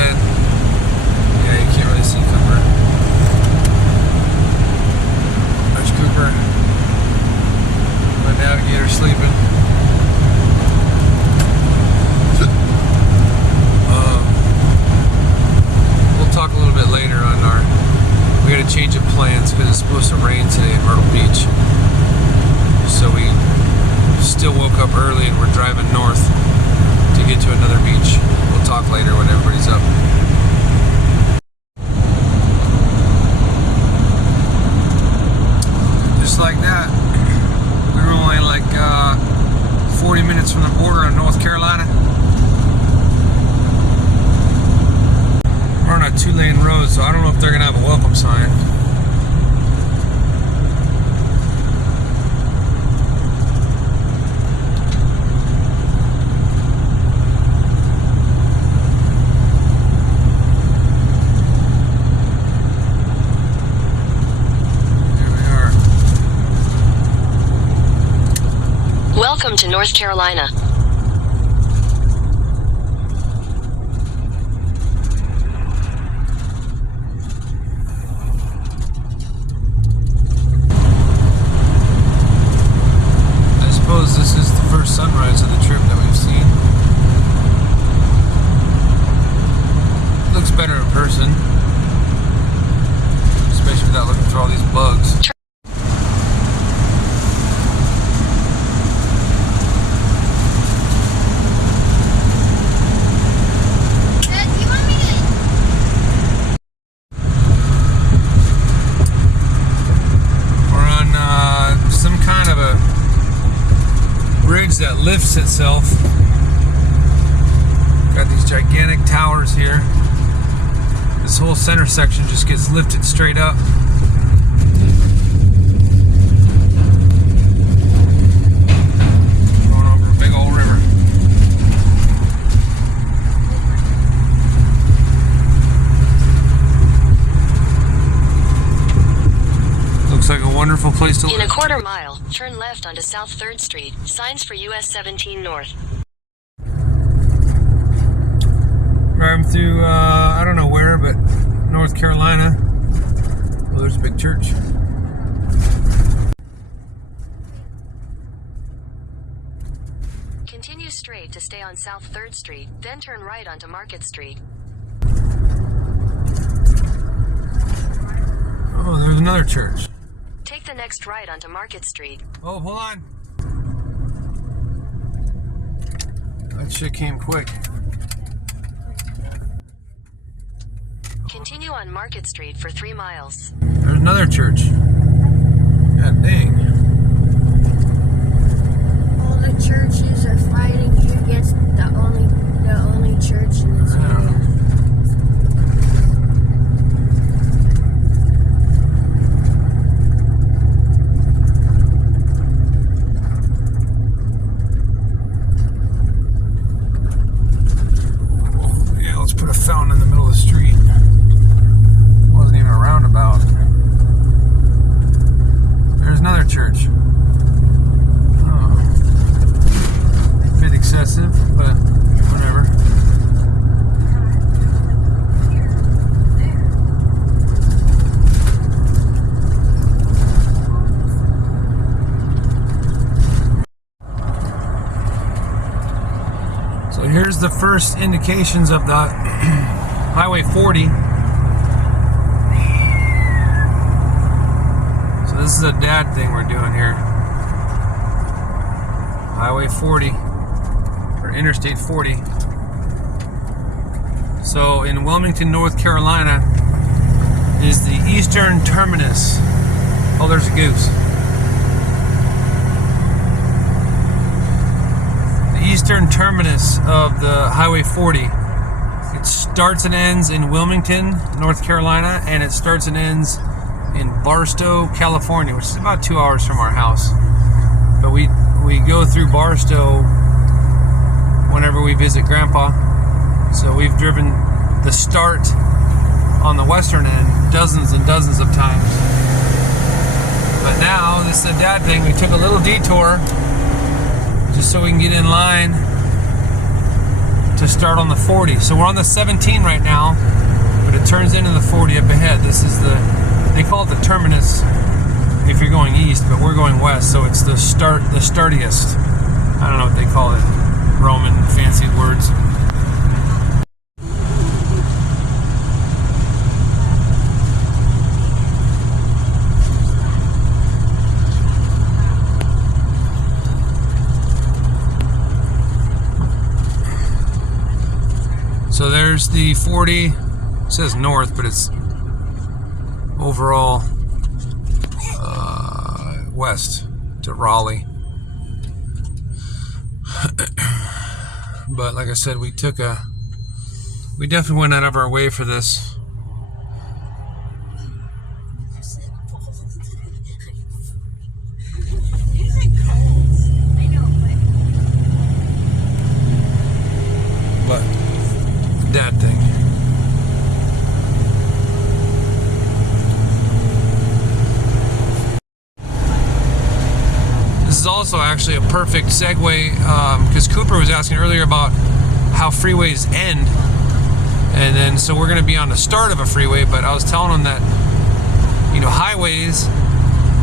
bed. Yeah, you can't really see Cooper. There's Cooper. My navigator sleeping. We'll talk a little bit later on we got to change of plans because it's supposed to rain today in Myrtle Beach. So we still woke up early and we're driving north to get to another beach. We'll talk later when everybody's up. Just like that, we were only like 40 minutes from the border in North Carolina. We're on a 2-lane road, so I don't know if they're going to have a welcome sign. Welcome to North Carolina. I suppose this is the first sunrise of the trip that we've seen. Looks better in person, especially without looking through all these bugs. That lifts itself. Got these gigantic towers here. This whole center section just gets lifted straight up. Going over a big old river. Looks like a wonderful place to live. In a quarter mile, turn left onto South 3rd Street. Signs for US 17 North. Driving through, I don't know where, but North Carolina. Well, there's a big church. Continue straight to stay on South 3rd Street, then turn right onto Market Street. Oh, there's another church. Take the next right onto Market Street. Oh, hold on. That shit came quick. Continue on Market Street for 3 miles. There's another church. God dang. All the churches are fighting against the only church in this area. Put a fountain in the middle of the street. Wasn't even a roundabout. There's another church. Oh. A bit excessive, but whatever. So here's the first indications of the Highway 40. So this is a dad thing we're doing here. Highway 40, or Interstate 40. So in Wilmington, North Carolina is the eastern terminus. Oh, there's a goose. Eastern terminus of the Highway 40. It starts and ends in Wilmington, North Carolina, and it starts and ends in Barstow, California, which is about 2 hours from our house. But we go through Barstow whenever we visit Grandpa. So we've driven the start on the western end dozens and dozens of times. But now, this is a dad thing, we took a little detour just so we can get in line to start on the 40. So we're on the 17 right now, but it turns into the 40 up ahead. This is they call it the terminus if you're going east, but we're going west, so it's the startiest. I don't know what they call it. Roman fancy words. So there's the 40. It says north, but it's overall west to Raleigh. But like I said, we definitely went out of our way for this. But that thing. This is also actually a perfect segue because Cooper was asking earlier about how freeways end, and then so we're going to be on the start of a freeway, but I was telling him that, you know, highways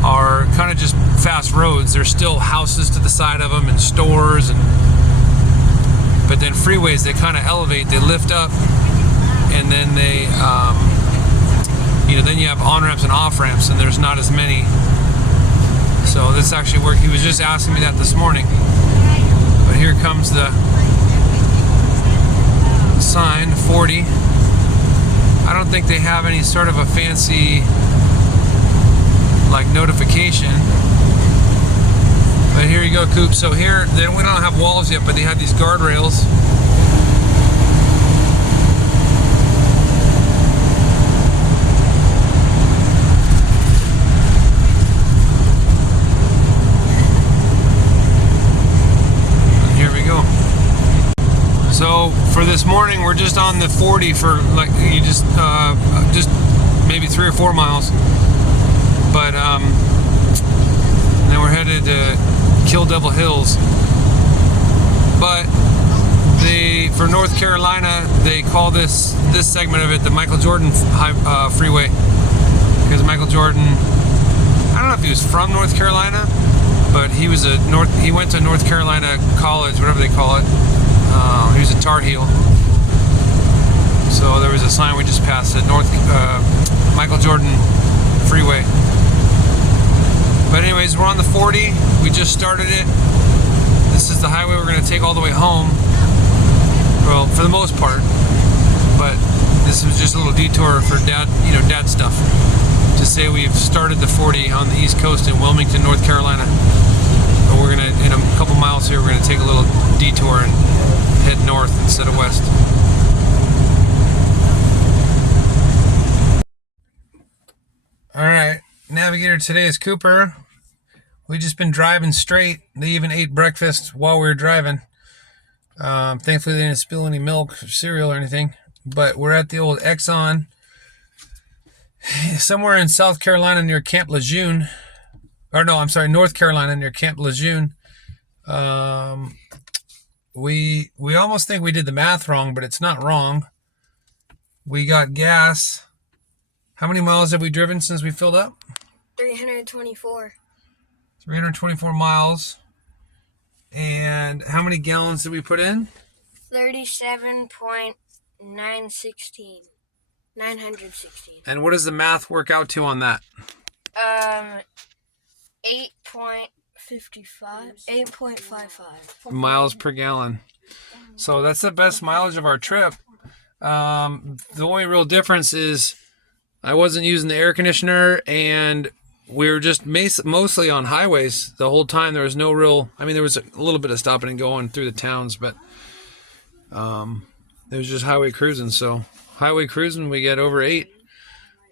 are kind of just fast roads. There's still houses to the side of them and stores, but then freeways, they kind of elevate, they lift up, and then they, you know, then you have on-ramps and off-ramps, and there's not as many. So this actually worked. He was just asking me that this morning. But here comes the sign, 40. I don't think they have any sort of a fancy, like, notification. But here you go, Coop. So here, we don't have walls yet, but they have these guardrails. And here we go. So for this morning, we're just on the 40 for like just maybe 3 or 4 miles. But then we're headed to Kill Devil Hills. But for North Carolina, they call this segment of it the Michael Jordan freeway, because Michael Jordan, I don't know if he was from North Carolina, but he went to North Carolina College, whatever they call it. He was a Tar Heel. So there was a sign we just passed at Michael Jordan freeway. But anyways, we're on the 40. We just started it. This is the highway we're going to take all the way home. Well, for the most part. But this was just a little detour for dad stuff. To say we've started the 40 on the East Coast in Wilmington, North Carolina. But we're going to, in a couple miles here, we're going to take a little detour and head north instead of west. All right. Navigator today is Cooper. We just been driving straight. They even ate breakfast while we were driving. Thankfully they didn't spill any milk or cereal or anything. But we're at the old Exxon, somewhere in South Carolina near Camp Lejeune. Or no, I'm sorry, North Carolina near Camp Lejeune. We almost think we did the math wrong, but it's not wrong. We got gas. How many miles have we driven since we filled up? 324. 324 miles. And how many gallons did we put in? 37.916. 916. And what does the math work out to on that? 8.55 miles per gallon. So that's the best mileage of our trip. The only real difference is I wasn't using the air conditioner, and we were just mostly on highways the whole time. There was no real, there was a little bit of stopping and going through the towns, but it was just highway cruising. So highway cruising, we get over 8.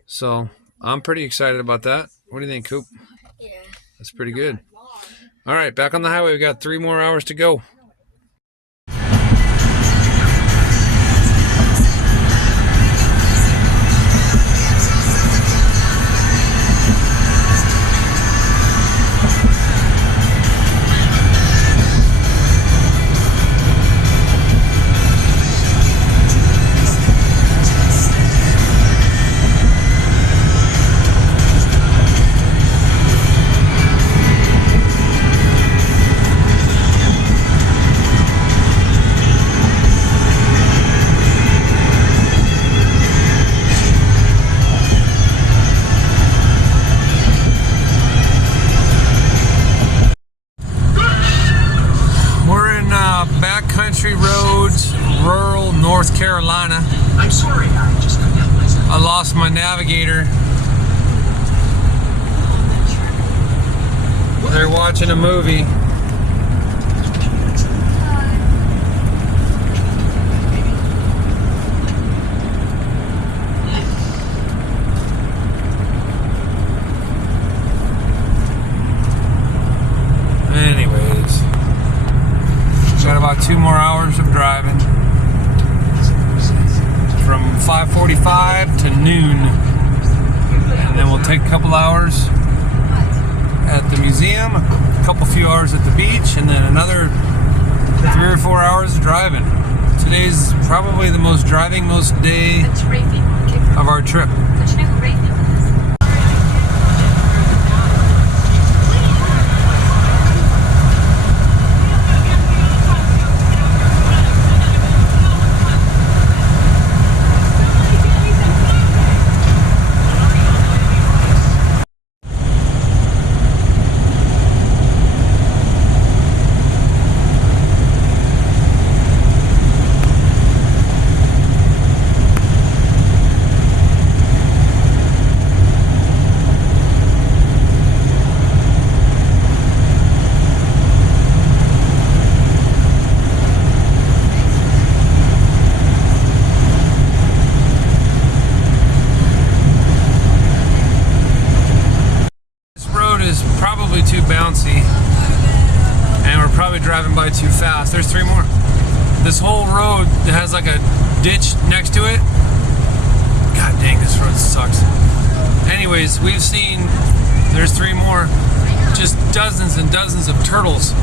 So I'm pretty excited about that. What do you think, Coop? Yeah. That's pretty good. All right, back on the highway. We got 3 more hours to go. I lost my navigator. They're watching a movie. Anyways, got about 2 more hours of driving from 5:45 to noon, and then we'll take a couple hours at the museum, a few hours at the beach, and then another 3 or 4 hours of driving. Today's probably the most most day of our trip. Too bouncy, and we're probably driving by too fast. There's 3 more. This whole road has like a ditch next to it. God dang, this road sucks. Anyways, we've seen, there's 3 more, just dozens and dozens of turtles.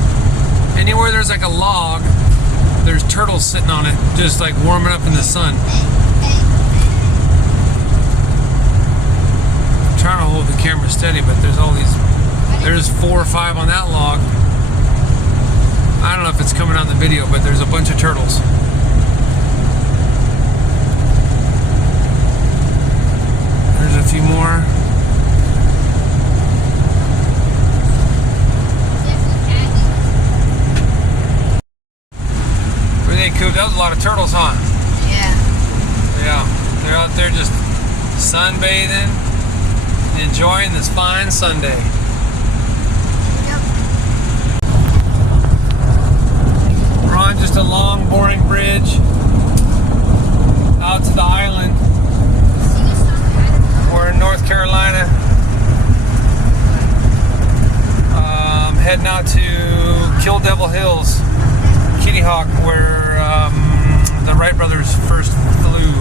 Anywhere there's like a log, there's turtles sitting on it, just like warming up in the sun. I'm trying to hold the camera steady, but there's all these. There's 4 or 5 on that log. I don't know if it's coming on the video, but there's a bunch of turtles. There's a few more. What do you think, Coop? That was a lot of turtles, huh? Yeah. Yeah. They're out there just sunbathing, enjoying this fine Sunday. We're on just a long, boring bridge out to the island. We're in North Carolina. Heading out to Kill Devil Hills, Kitty Hawk, where the Wright brothers first flew.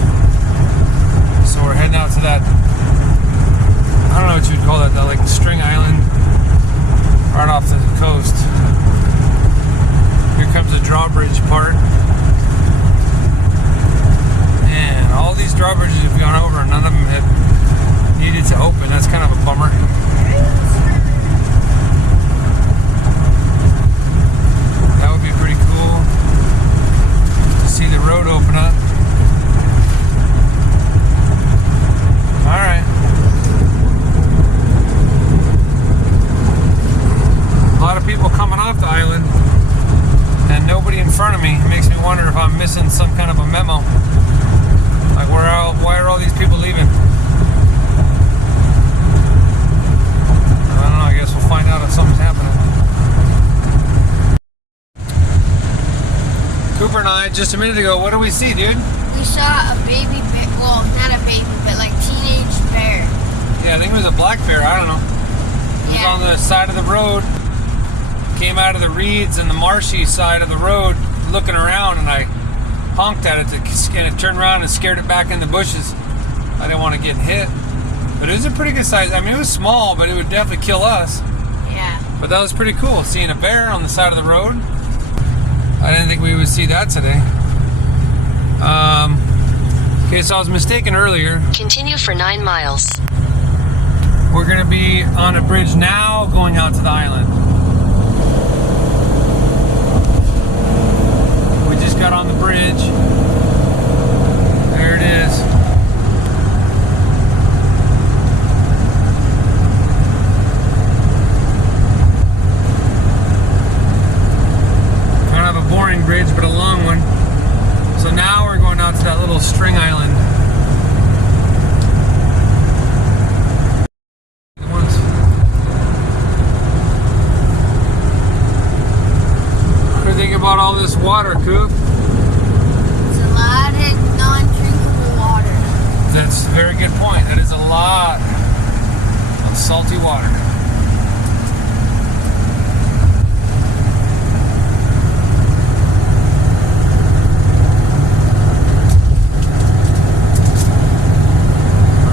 So we're heading out to that. I don't know what you'd call that, though, like String Island, right off the coast. Here comes the drawbridge part. And all these drawbridges have gone over, and none of them have needed to open. That's kind of a bummer. That would be pretty cool to see the road open up. Alright. A lot of people coming off the island. And nobody in front of me. It makes me wonder if I'm missing some kind of a memo. Like, why are all these people leaving? I don't know. I guess we'll find out if something's happening. Cooper and I, just a minute ago, what did we see, dude? We saw a baby bear. Well, not a baby, but like teenage bear. Yeah, I think it was a black bear. I don't know. It was on the side of the road. Came out of the reeds and the marshy side of the road looking around, and I honked at it and it turned around and scared it back in the bushes. I didn't want to get hit, but it was a pretty good size. I mean, it was small, but it would definitely kill us. Yeah. But that was pretty cool, seeing a bear on the side of the road. I didn't think we would see that today. Okay, so I was mistaken earlier. Continue for 9 miles. We're going to be on a bridge now going out to the island. Got on the bridge. There it is. Kind of a boring bridge, but a long one. So now we're going out to that little String Island. That's a very good point. That is a lot of salty water.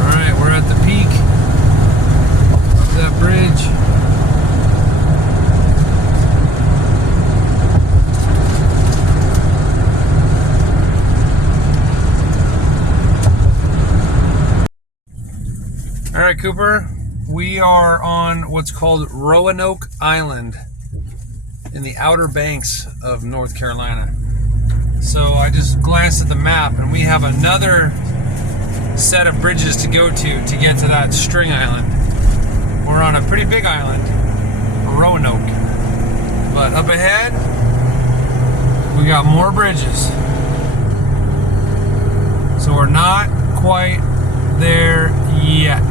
Alright, we're at the peak of that bridge. All right, Cooper, we are on what's called Roanoke Island in the Outer Banks of North Carolina. So I just glanced at the map, and we have another set of bridges to go to get to that string island. We're on a pretty big island, Roanoke. But up ahead, we got more bridges. So we're not quite there yet.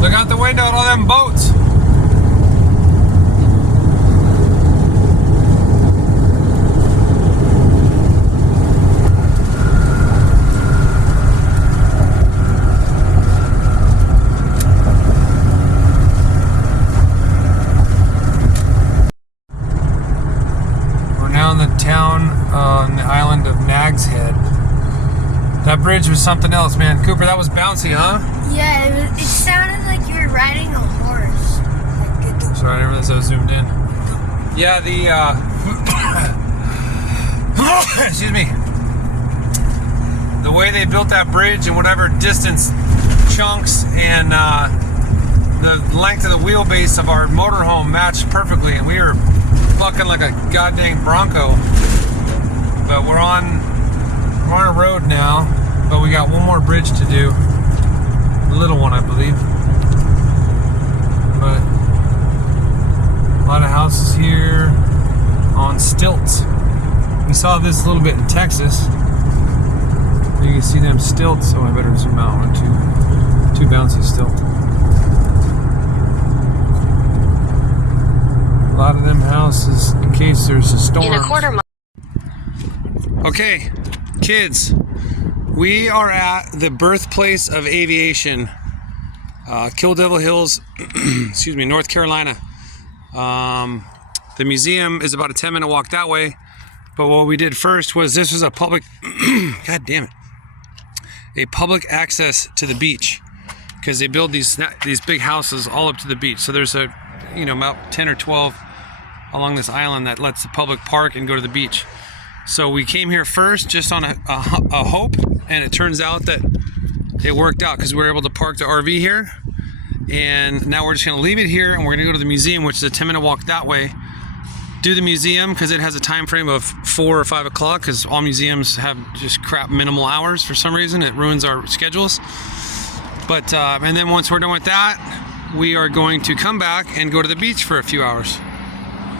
Look out the window at all them boats. We're now in the town on the island of Nag's Head. That bridge was something else, man. Cooper, that was bouncy, huh? Yeah, it sounded like you were riding a horse. Sorry, I didn't realize I was zoomed in. Yeah, the excuse me. The way they built that bridge and whatever distance chunks and the length of the wheelbase of our motorhome matched perfectly, and we were bucking like a goddamn bronco. But we're on a road now, but we got one more bridge to do. The little one, I believe. But a lot of houses here on stilts. We saw this a little bit in Texas. You can see them stilts. Oh, I better zoom out. One, too bouncy stilt. A lot of them houses in case there's a storm. In a quarter mile. Okay, kids, we are at the birthplace of aviation, Kill Devil Hills, excuse me, North Carolina. The museum is about a 10-minute walk that way, but what we did first was this was a public, god damn it, a public access to the beach, because they build these big houses all up to the beach. So there's about 10 or 12 along this island that lets the public park and go to the beach. So we came here first just on a hope, and it turns out that it worked out because we were able to park the RV here. And now we're just going to leave it here, and we're going to go to the museum, which is a 10-minute walk that way. Do the museum because it has a time frame of 4 or 5 o'clock, because all museums have just crap minimal hours for some reason. It ruins our schedules. But and then once we're done with that, we are going to come back and go to the beach for a few hours.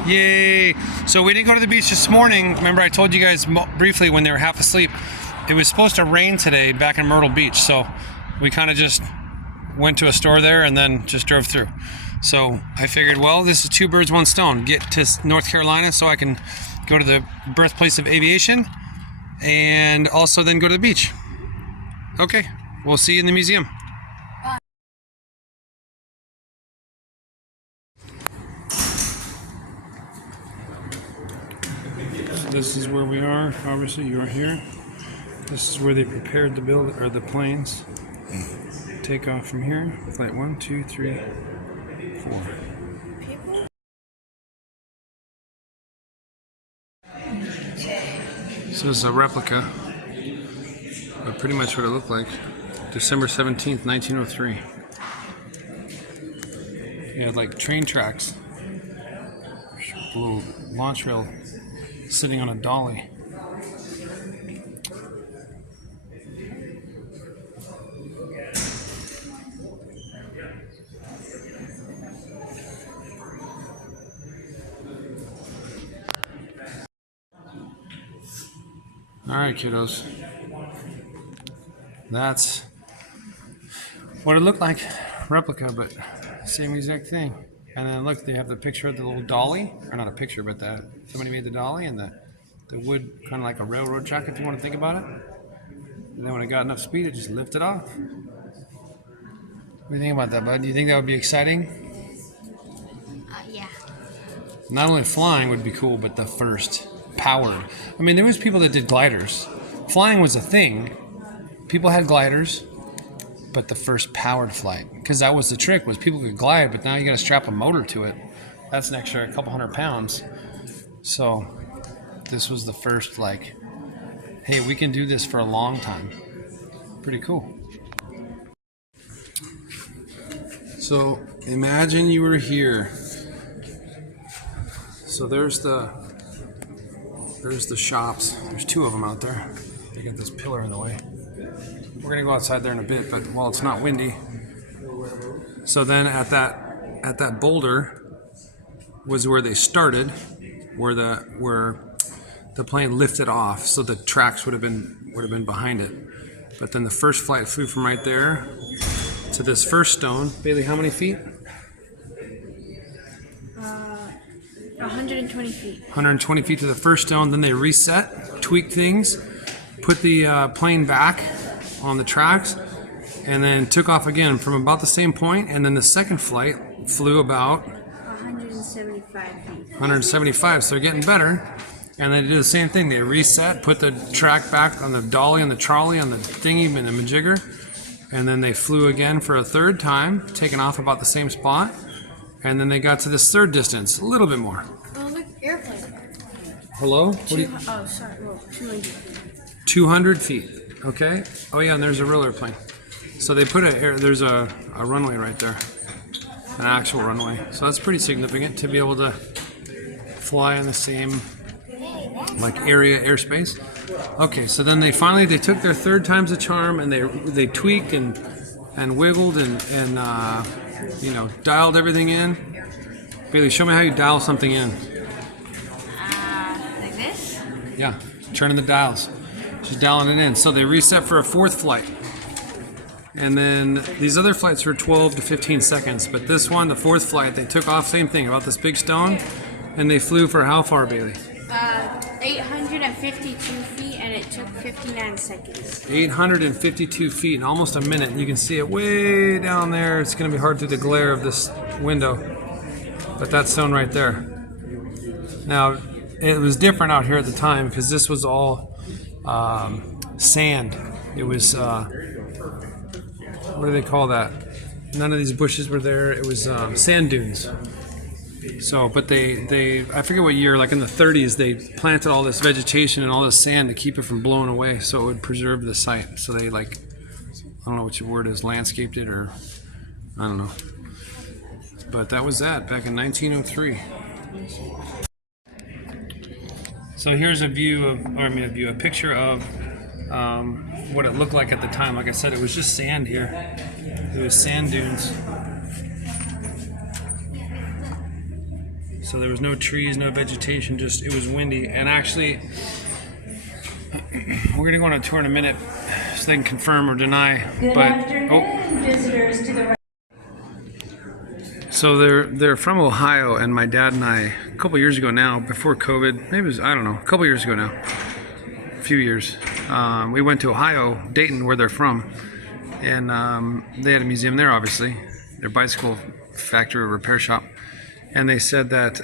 Yay! So we didn't go to the beach this morning. Remember I told you guys briefly when they were half asleep, it was supposed to rain today back in Myrtle Beach. So we kind of just went to a store there and then just drove through. So I figured, well, this is two birds, one stone. Get to North Carolina so I can go to the birthplace of aviation and also then go to the beach. Okay, we'll see you in the museum. This is where we are. Obviously, you are here. This is where they prepared the planes. Take off from here. Flight 1, 2, 3, 4. So this is a replica of pretty much what it looked like. December 17th, 1903. You had like train tracks. A little launch rail sitting on a dolly. All right, kiddos. That's what it looked like. Replica, but same exact thing. And then look, they have the picture of the little dolly. Or not a picture, but somebody made the dolly and the wood, kind of like a railroad track if you want to think about it. And then when it got enough speed, it just lifted off. What do you think about that, bud? Do you think that would be exciting? Yeah. Not only flying would be cool, but the first powered. I mean, there was people that did gliders. Flying was a thing. People had gliders, but the first powered flight, because that was the trick, was people could glide, but now you got to strap a motor to it. That's an extra couple hundred pounds. So this was the first, like, hey, we can do this for a long time. Pretty cool. So imagine you were here. So there's the shops. There's two of them out there. They got this pillar in the way. We're gonna go outside there in a bit, but while it's not windy. So then at that boulder was where they started, where the plane lifted off. So the tracks would have been behind it. But then the first flight flew from right there to this first stone. Bailey, how many feet? 120 feet. 120 feet to the first stone. Then they reset, tweaked things, put the plane back on the tracks, and then took off again from about the same point. And then the second flight flew about 175 feet. 175. So they're getting better. And they did the same thing. They reset, put the track back on the dolly and the trolley on the thingy and the majigger, and then they flew again for a third time, taking off about the same spot. And then they got to this third distance, a little bit more. Oh, look, airplane. Hello? Oh, sorry. Well, 200 feet. 200 feet. Okay. Oh yeah, and there's a real airplane. So they put there's a runway right there, an actual runway. So that's pretty significant to be able to fly in the same like airspace. Okay, so then they took their third time's a charm, and they tweaked and wiggled and dialed everything in. Bailey, show me how you dial something in. Like this? Yeah, turning the dials. She's dialing it in. So they reset for a fourth flight. And then these other flights were 12 to 15 seconds, but this one, the fourth flight, they took off, same thing, about this big stone, and they flew for how far, Bailey? 852 feet, and it took 59 seconds. 852 feet in almost a minute. You can see it way down there. It's going to be hard through the glare of this window, but that stone right there. Now, it was different out here at the time because this was all sand. It was, what do they call that? None of these bushes were there. It was sand dunes. So, but they I forget what year, like in the 30s, they planted all this vegetation and all this sand to keep it from blowing away so it would preserve the site. So they, like, I don't know what your word is, landscaped it, or I don't know. But that was that back in 1903. So here's a picture of what it looked like at the time. Like I said, it was just sand here. It was sand dunes. So there was no trees, no vegetation, just it was windy. And actually, we're gonna go on a tour in a minute so they can confirm or deny. Visitors to the So they're from Ohio, and my dad and I, a couple years ago now, before COVID, maybe it was, I don't know, a couple years ago now, a few years, we went to Ohio, Dayton, where they're from, and they had a museum there, obviously, their bicycle factory or repair shop. And they said that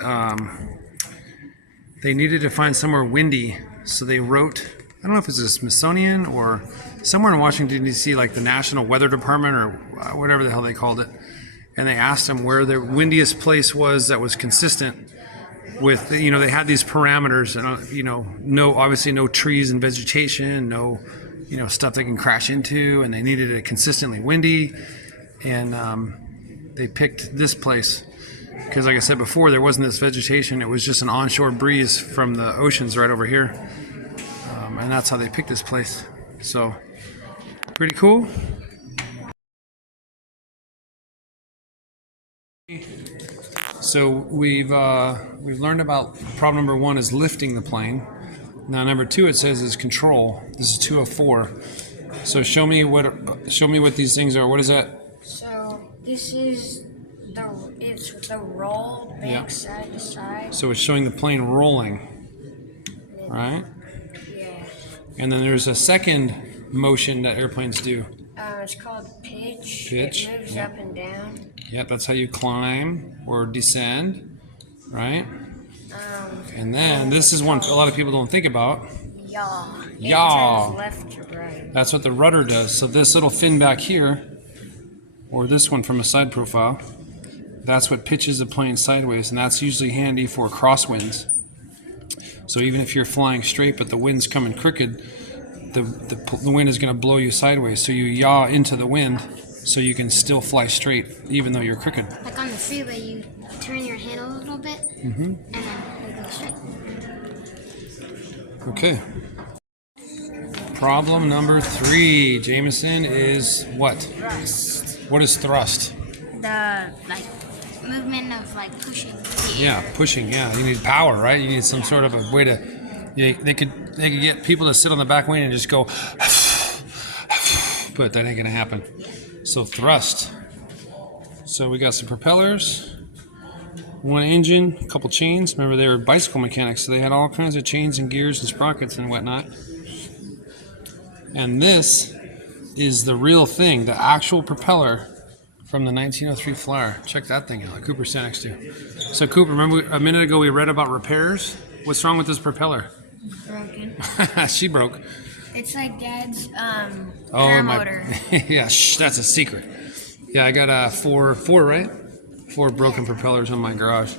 they needed to find somewhere windy, so they wrote, I don't know if it's the Smithsonian or somewhere in Washington, D.C., like the National Weather Department or whatever the hell they called it, and they asked them where the windiest place was that was consistent with, they had these parameters, and, obviously no trees and vegetation, no, stuff they can crash into, and they needed it consistently windy, and they picked this place. Because like I said before, there wasn't this vegetation. It was just an onshore breeze from the oceans right over here. And that's how they picked this place. So, pretty cool. So we've learned about problem number one is lifting the plane. Now number 2 it says is control. This is 2 of 4. So show me what these things are. What is that? So this is it's the roll back Yeah. side to side. So it's showing the plane rolling, right? Yeah. And then there's a second motion that airplanes do. It's called pitch. Pitch, It moves yeah. up and down. Yeah, that's how you climb or descend, right? And then this is one a lot of people don't think about. Yaw. Yaw. It turns left to right. That's what the rudder does. So this little fin back here, or this one from a side profile, that's what pitches the plane sideways, and that's usually handy for crosswinds. So even if you're flying straight but the wind's coming crooked, the wind is going to blow you sideways. So you yaw into the wind so you can still fly straight even though you're crooked. Like on the freeway, you turn your head a little bit, and then you go straight. Okay. Problem number 3, Jameson, is what? Thrust. What is thrust? The movement of pushing. Yeah, pushing. Yeah, you need power, right? You need some sort of a way to. Yeah, they could get people to sit on the back wing and just go. But that ain't gonna happen. So thrust. So we got some propellers, one engine, a couple chains. Remember, they were bicycle mechanics, so they had all kinds of chains and gears and sprockets and whatnot. And this is the real thing, the actual propeller from the 1903 Flyer. Check that thing out. Cooper sat next to. So Cooper, remember a minute ago we read about repairs? What's wrong with this propeller? Broken. She broke. It's like Dad's Oh, paramotor. Yeah, that's a secret. Yeah, I got four, right? 4 broken propellers in my garage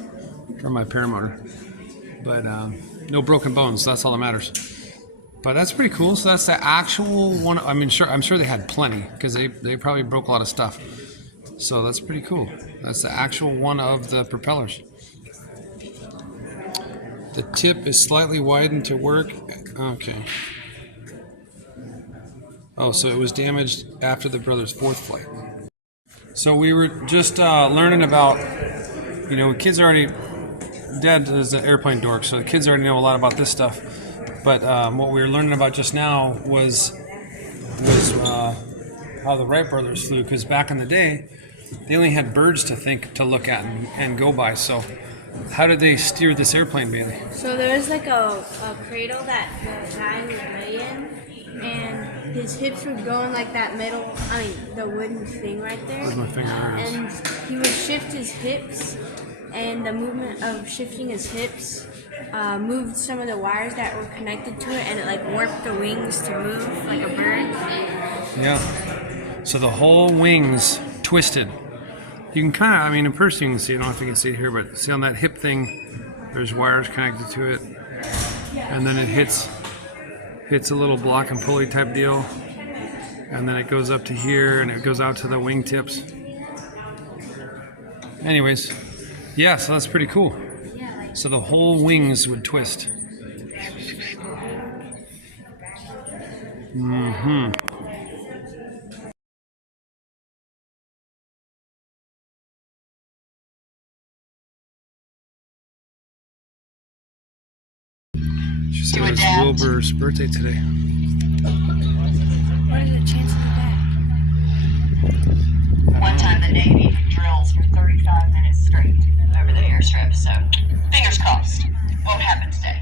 from my paramotor. But no broken bones. That's all that matters. But that's pretty cool. So that's the actual one. I mean, I'm sure they had plenty because they probably broke a lot of stuff. So that's pretty cool. That's the actual one of the propellers. The tip is slightly widened to work. Okay. Oh, so it was damaged after the brothers' 4th flight. So we were just learning about, kids already, Dad is an airplane dork, so the kids already know a lot about this stuff. But what we were learning about just now was how the Wright brothers flew, because back in the day, they only had birds to look at and go by. So how did they steer this airplane, Bailey? So there was a cradle that the guy would lay in, and his hips would go in the wooden thing right there. Where's my finger? There it is. And he would shift his hips, and the movement of shifting his hips moved some of the wires that were connected to it, and it warped the wings to move like a bird. Yeah. So the whole wings twisted. You can in person you can see, I don't know if you can see it here, but see on that hip thing, there's wires connected to it. And then it hits a little block and pulley type deal. And then it goes up to here and it goes out to the wing tips. Anyways, yeah, so that's pretty cool. So the whole wings would twist. Mm-hmm. She said it's Wilbur's birthday today. What are the chances of that? One time the Navy drills for 35 minutes straight over the airstrip, so fingers crossed. Won't happen today.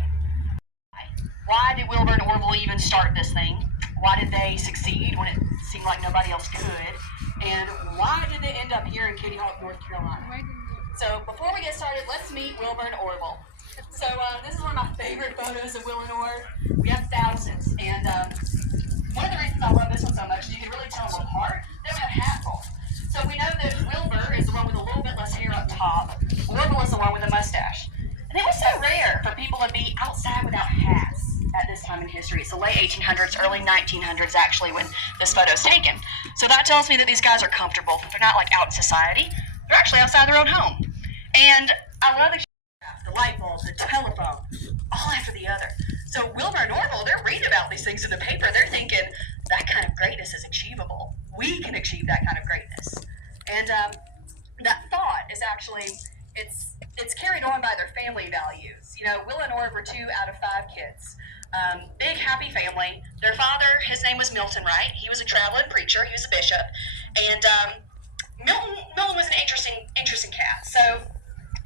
Why did Wilbur and Orville even start this thing? Why did they succeed when it seemed like nobody else could? And why did they end up here in Kitty Hawk, North Carolina? So before we get started, let's meet Wilbur and Orville. So this is one of my favorite photos of Will and Orv. We have thousands, and one of the reasons I love this one so much is you can really tell them apart. They don't have hats on. So we know that Wilbur is the one with a little bit less hair up top. Orville is the one with a mustache. And it was so rare for people to be outside without hats at this time in history. It's the late 1800s, early 1900s actually when this photo is taken. So that tells me that these guys are comfortable. They're not out in society. They're actually outside their own home. And I love the light bulbs, the telephone, all after the other. So Wilbur and Orville, they're reading about these things in the paper. They're thinking that kind of greatness is achievable. We can achieve that kind of greatness. And that thought is actually, it's carried on by their family values. Will and Orv were 2 out of 5 kids. Big happy family. Their father, his name was Milton, right? He was a traveling preacher. He was a bishop, and Milton was an interesting cat. So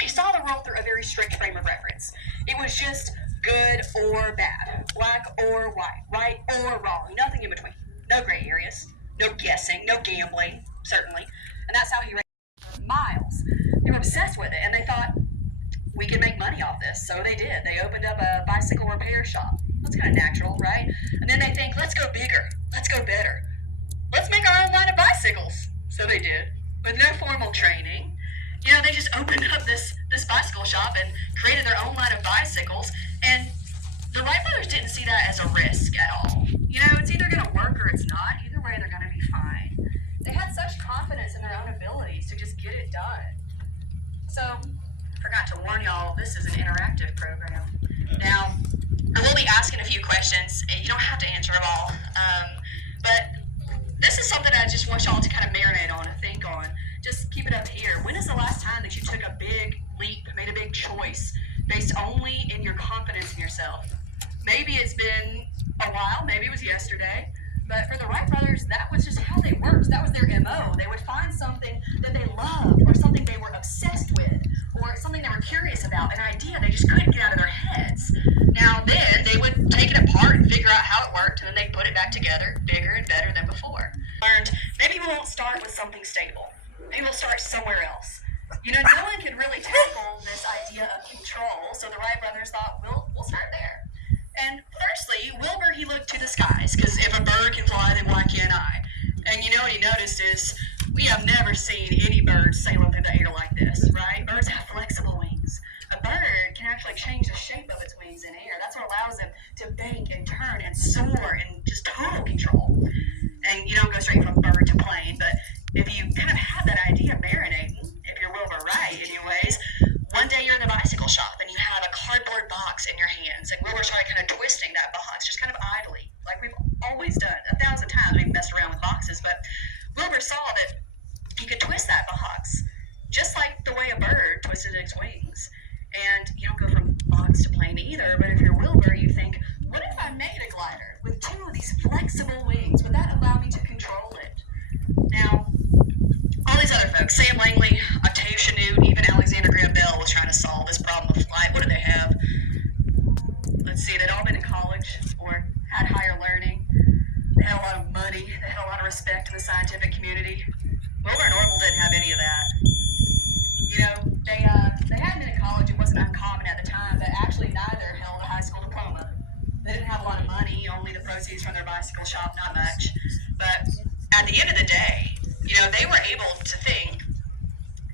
he saw the world through a very strict frame of reference. It was just good or bad, black or white, right or wrong, nothing in between. No gray areas, no guessing, no gambling, certainly. And that's how he raised Miles. They were obsessed with it, and they thought, we can make money off this. So they did. They opened up a bicycle repair shop. That's kind of natural, right? And then they think, let's go bigger. Let's go better. Let's make our own line of bicycles. So they did. With no formal training. They just opened up this bicycle shop and created their own line of bicycles. And the Wright brothers didn't see that as a risk at all. It's either going to work or it's not. Either way, they're going to be fine. They had such confidence in their own abilities to just get it done. So, forgot to warn y'all, this is an interactive program. Now, I will be asking a few questions, and you don't have to answer them all. But this is something I just want y'all to kind of marinate on and think on. Just keep it up here. When is the last time that you took a big leap, made a big choice, based only in your confidence in yourself? Maybe it's been a while, maybe it was yesterday, but for the Wright brothers, that was just how they worked. That was their MO. They would find something that they loved, or something they were obsessed with, or something they were curious about, an idea they just couldn't get out of their heads. Now then, they would take it apart and figure out how it worked, and then they'd put it back together, bigger and better than before. Learned, maybe we won't start with something stable. Maybe we'll start somewhere else. No one could really tackle this idea of control, so the Wright brothers thought, we'll start there. And firstly, Wilbur, he looked to the skies, because if a bird can fly, then why can't I? And what he noticed is, we have never seen any bird sailing through the air like this, right? Birds have flexible wings. A bird can actually change the shape of its wings in air. That's what allows them to bank and turn and soar in just total control. And you don't go straight from bird to plane, but if you kind of have that idea marinating, if you're Wilbur Wright anyways, one day you're in the bicycle shop and you have a cardboard box in your hands, and Wilbur started kind of twisting that box, just kind of idly, like we've always done 1,000 times. We've messed around with boxes, but Wilbur saw that you could twist that box, just like the way a bird twisted its wings. And you don't go from box to plane either, but if you're Wilbur, you think, what if I made a glider with two of these flexible wings? Would that allow me to control it? Now, all these other folks, Sam Langley, Octave Chanute, even Alexander Graham Bell was trying to solve this problem of flight. What do they have? Let's see, they'd all been in college or had higher learning. They had a lot of money. They had a lot of respect in the scientific community. Wilbur and Orville didn't have any of that. They hadn't been in college. It wasn't uncommon at the time, but actually neither held a high school diploma. They didn't have a lot of money, only the proceeds from their bicycle shop, not much. But at the end of the day, they were able to think,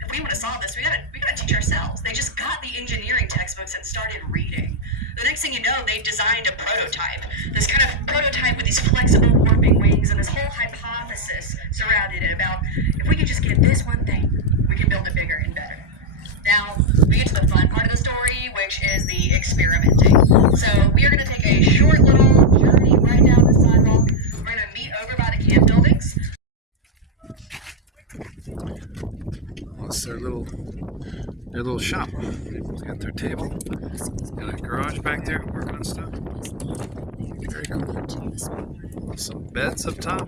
if we want to solve this, we gotta teach ourselves. They just got the engineering textbooks and started reading. The next thing you know, they designed a prototype. This kind of prototype with these flexible warping wings, and this whole hypothesis surrounded it about, if we could just get this one thing, we can build it bigger and better. Now, we get to the fun part of the story, which is the experimenting. So we are going to take a short little journey right down the sidewalk. We're going to meet over by the camp buildings. That's their little shop. It's got their table. Got a garage back there working on stuff. Very cool. Some beds up top.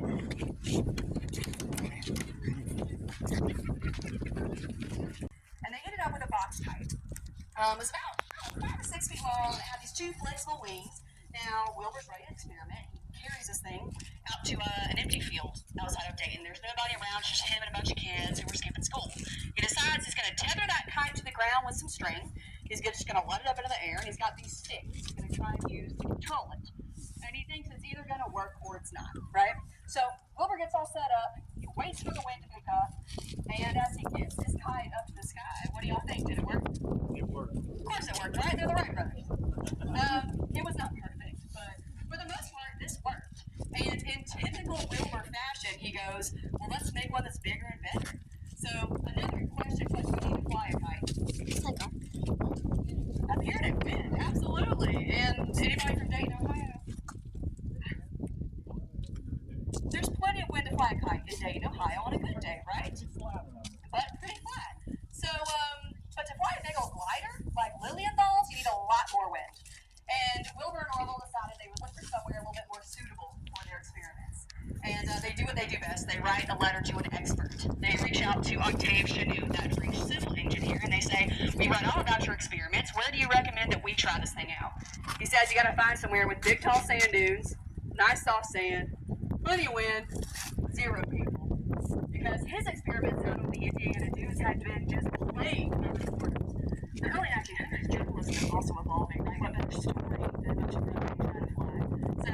And they ended up with a box type. It was about 5 to 6 feet long, and it had these two flexible wings. Now, Wilbur's ready to experiment. He carries this thing out to an empty field outside of Dayton. There's nobody around, just him and a bunch of kids who were skipping school. He decides he's going to tether that kite to the ground with some string. He's just going to let it up into the air, and he's got these sticks he's going to try and use to control it. And he thinks it's either going to work or it's not, right? So Wilbur gets all set up. He waits for the wind to pick up. And as he gets his kite up to the sky, what do y'all think? Did it work? It worked. Of course it worked, right? They're the Wright brothers. It was not perfect, but for the most part, this worked. And in typical Wilbur fashion, he goes, well, let's make one that's bigger and better. So another question, what do you need to fly a kite? Up here in Bend, absolutely. And anybody from Dayton, Ohio? There's plenty of wind to fly a kite in Dayton, Ohio on a good day, right? But pretty flat. So, but to fly a big old glider, like Lilienthal's, you need a lot more wind. And Wilbur and Orville decided letter to an expert. They reach out to Octave Chanute, that French civil engineer, and they say, we read all about your experiments. Where do you recommend that we try this thing out? He says you got to find somewhere with big, tall sand dunes, nice soft sand, plenty of wind, 0 people. Because his experiments out on the Indiana dunes had been just plagued by reporters. The early 1900s, journalism is also evolving, right? What better story than a bunch of brothers trying to fly? So,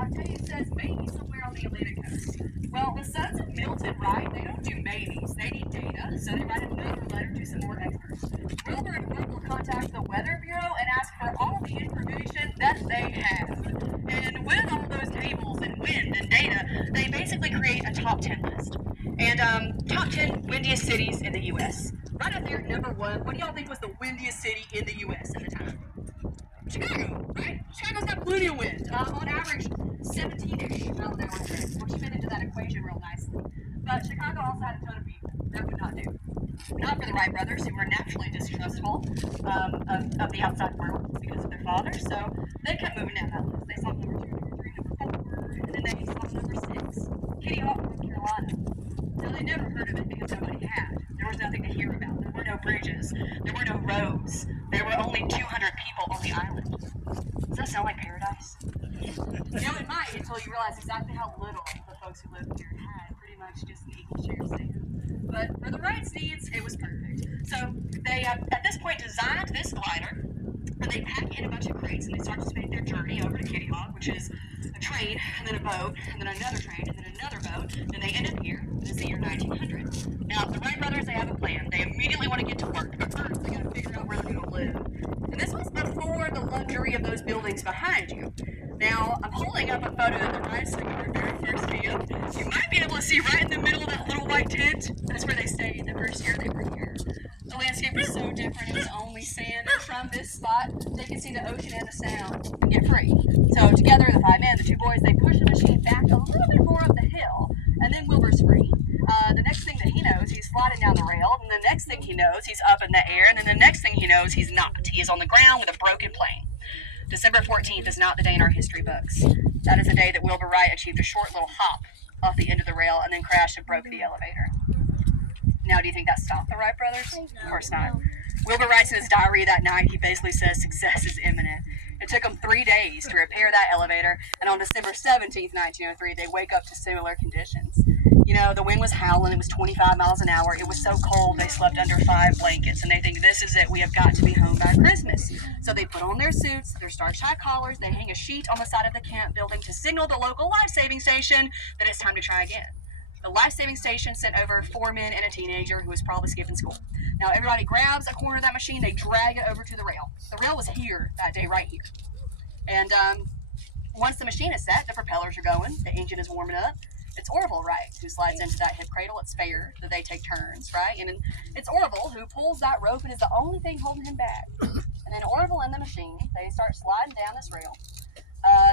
Octave says maybe somewhere on the Atlantic coast. Well, the sons of Milton, right? They don't do maybes. They need data, so they write another letter to some more experts. Wilbur and Myrtle contact the Weather Bureau and ask for all the information that they have. And with all those tables and wind and data, they basically create a top 10 list. And top 10 windiest cities in the U.S. Right up there, number 1. What do y'all think was the windiest city in the U.S. at the time? Chicago, right? Chicago's got plenty of wind. On average, 17-ish miles an hour winds, which fit into that equation real nicely. But Chicago also had a ton of people. That would not do. Not for the Wright brothers, who were naturally distrustful of the outside world because of their father. So they kept moving down that list. They saw number 2, number 3, number 4, and then they saw number 6, Kitty Hawk, North Carolina. Now, they never heard of it because nobody had. There was nothing to hear about. There were no bridges. There were no roads. There were only 200 people on the island. Does that sound like paradise? It might until you realize exactly how little the folks who lived here had. Pretty much just an equal share of sand. But for the Wright's needs, it was perfect. So they, at this point, designed this glider, and they pack in a bunch of crates, and they start to make their journey over to Kitty Hawk, which is a train, and then a boat, and then another train, and then another boat, and they end up here. It's the year 1900. Now, the Wright brothers, they have a plan. They immediately want to get to work, but first they got to figure out where they're going to live. And this was before the luxury of those buildings behind you. Now, I'm holding up a photo that the Wrights took of their very first camp. You might be able to see right in the middle of that little white tent. That's where they stayed the first year they were here. The landscape was so different. It was only sand. And from this spot, they could see the ocean and the sound and get free. So together, the 5 men, the 2 boys, they push the machine back a little bit more up the hill, and then Wilbur's free. The next thing that he knows, he's sliding down the rail, and the next thing he knows, he's up in the air, and then the next thing he knows, he's not. He is on the ground with a broken plane. December 14th is not the day in our history books. That is the day that Wilbur Wright achieved a short little hop off the end of the rail and then crashed and broke the elevator. Now, do you think that stopped the Wright brothers? Of course not. Wilbur writes in his diary that night, he basically says success is imminent. It took them 3 days to repair that elevator, and on December 17th, 1903, they wake up to similar conditions. You know, the wind was howling, it was 25 miles an hour, it was so cold they slept under 5 blankets, and they think, this is it, we have got to be home by Christmas. So they put on their suits, their starch-tie collars, they hang a sheet on the side of the camp building to signal the local life-saving station that it's time to try again. The life-saving station sent over 4 men and a teenager who was probably skipping school. Now everybody grabs a corner of that machine, they drag it over to the rail. The rail was here that day, right here. And once the machine is set, the propellers are going, the engine is warming up. It's Orville Wright who slides into that hip cradle. It's fair that they take turns, right? And it's Orville who pulls that rope and is the only thing holding him back. And then Orville and the machine, they start sliding down this rail.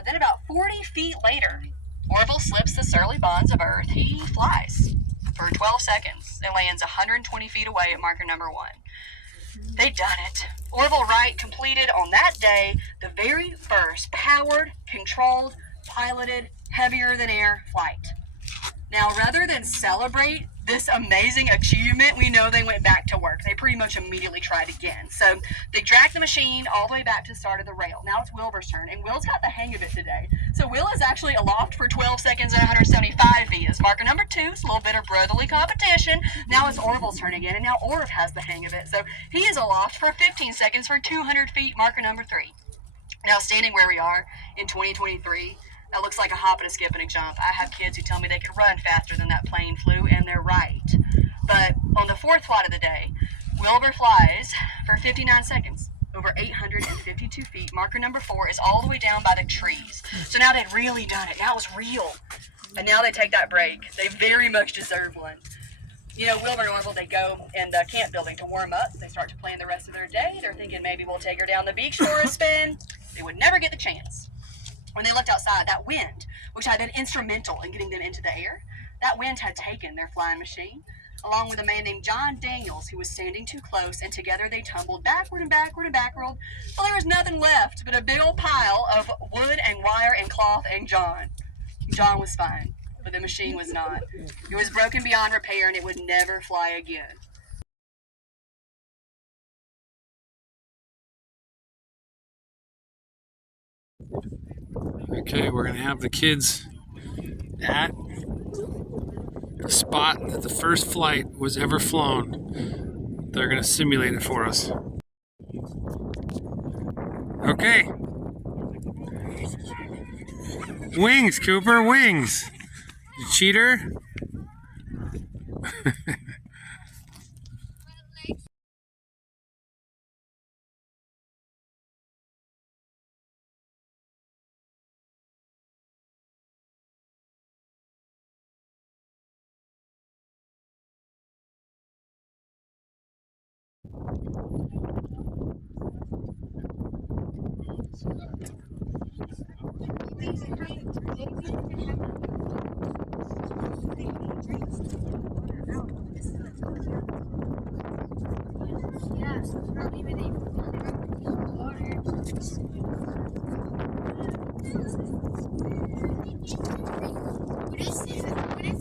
Then about 40 feet later, Orville slips the surly bonds of earth. He flies for 12 seconds and lands 120 feet away at marker number 1. They'd done it. Orville Wright completed on that day the very first powered, controlled, piloted, heavier-than-air flight. Now, rather than celebrate this amazing achievement, we know they went back to work. They pretty much immediately tried again. So they dragged the machine all the way back to the start of the rail. Now it's Wilbur's turn, and Will's got the hang of it today. So Will is actually aloft for 12 seconds and 175 feet. It's marker number 2. It's a little bit of brotherly competition. Now it's Orville's turn again, and now Orv has the hang of it. So he is aloft for 15 seconds for 200 feet, marker number 3. Now standing where we are in 2023, that looks like a hop and a skip and a jump. I have kids who tell me they could run faster than that plane flew, and they're right. But on the 4th flight of the day, Wilbur flies for 59 seconds, over 852 feet. Marker number 4 is all the way down by the trees. So now they'd really done it. Now it was real. And now they take that break. They very much deserve one. You know, Wilbur and Orville, they go in the camp building to warm up. They start to plan the rest of their day. They're thinking maybe we'll take her down the beach for a spin. They would never get the chance. When they looked outside, that wind, which had been instrumental in getting them into the air, that wind had taken their flying machine, along with a man named John Daniels, who was standing too close, and together they tumbled backward and backward and backward, till there was nothing left but a big old pile of wood and wire and cloth and John. John was fine. but the machine was not. It was broken beyond repair and it would never fly again. Okay, we're gonna have the kids at the spot that the first flight was ever flown. They're gonna simulate it for us. Okay. Wings, Cooper, wings. You cheater.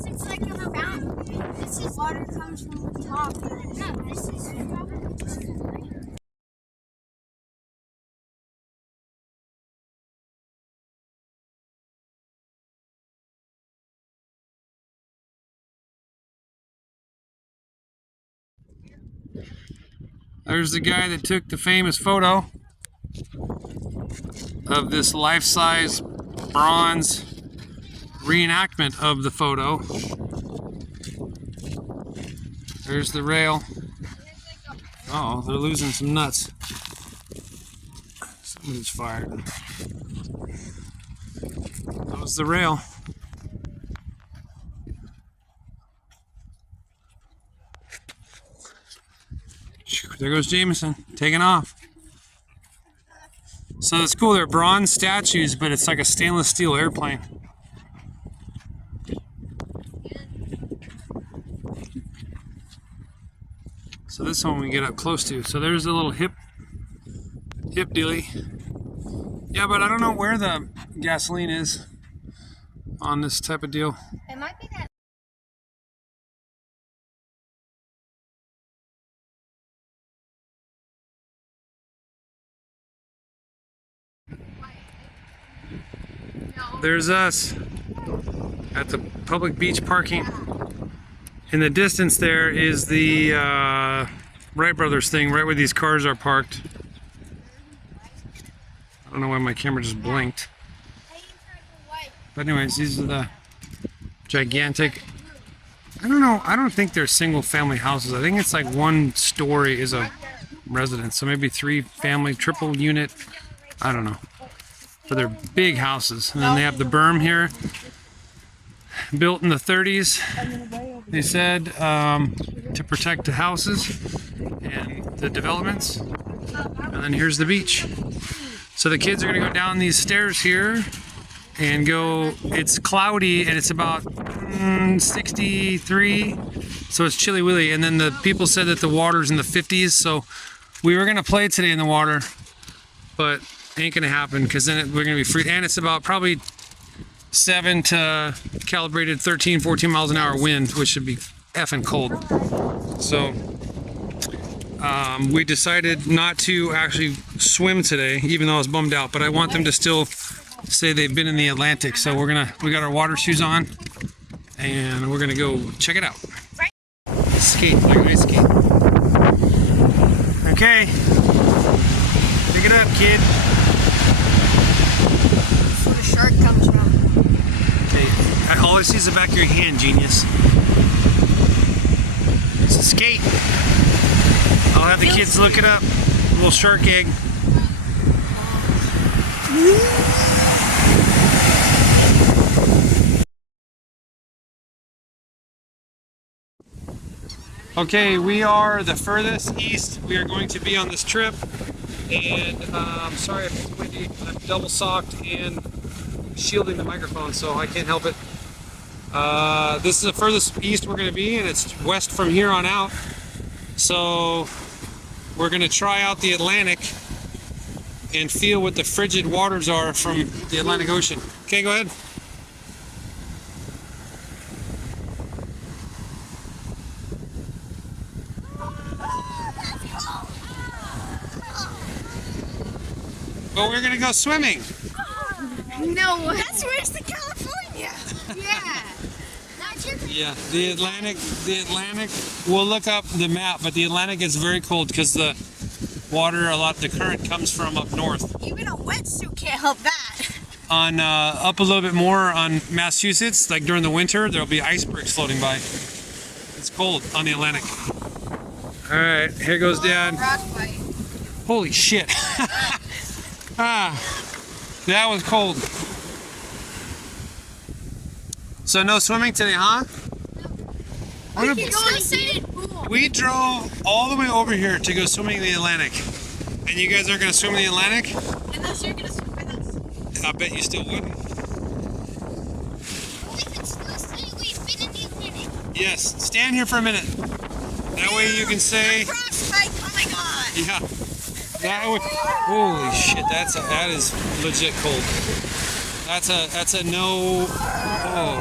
It's like on a mountain. This is water comes from the top. No, this is There's the guy that took the famous photo of this life-size bronze reenactment of the photo. There's the rail. Uh-oh, they're losing some nuts. Somebody's fired. That was the rail. There goes Jameson, taking off. So it's cool, they're bronze statues, but it's like a stainless steel airplane. So this one we get up close to. So there's a little hip dealy. Yeah, but I don't know where the gasoline is on this type of deal. It might be that. There's us at the public beach parking. In the distance there is the Wright Brothers thing, right where these cars are parked. I don't know why my camera just blinked. But anyways, these are the gigantic, I don't know, I don't think they're single family houses. I think it's like one story is a residence. So maybe 3 family, triple unit, I don't know. But they're big houses. And then they have the berm here, built in the 30s. They said to protect the houses and the developments. And then here's the beach. So the kids are gonna go down these stairs here and go, it's cloudy and it's about 63. So it's chilly willy. And then the people said that the water's in the 50s. So we were gonna play today in the water, but ain't gonna happen because then we're gonna be free. And it's about probably 7 to calibrated 13, 14 miles an hour wind, which should be effing cold. So we decided not to actually swim today, even though I was bummed out, but I want them to still say they've been in the Atlantic. So we got our water shoes on and we're gonna go check it out. Skate, like ice skate. Okay, pick it up, kid. That's where the shark comes from. Okay, all I see is the back of your hand, genius. It's a skate. I'll have the kids look it up. A little shark egg. Okay, we are the furthest east we are going to be on this trip. And I'm sorry if it's windy. I'm double socked and shielding the microphone, so I can't help it. This is the furthest east we're going to be, and it's west from here on out. So we're going to try out the Atlantic and feel what the frigid waters are from the Atlantic Ocean. Okay, go ahead. but we're gonna go swimming. No, that's where's the California. Yeah. Not your Yeah, the Atlantic, we'll look up the map, but the Atlantic gets very cold because the water, the current comes from up north. Even a wetsuit can't help that. On up a little bit more on Massachusetts, like during the winter, there'll be icebergs floating by. It's cold on the Atlantic. All right, here goes Dad. Rock fight. Holy shit. That was cold. So no swimming today, huh? We drove all the way over here to go swimming in the Atlantic. And you guys aren't going to swim in the Atlantic? Unless you're gonna swim with us. I bet you still wouldn't. We can still say we've been in the Atlantic. Yes, stand here for a minute. That way you can say, Frostbite coming on. yeah. That way, holy shit, that is legit cold. That's a no. Oh.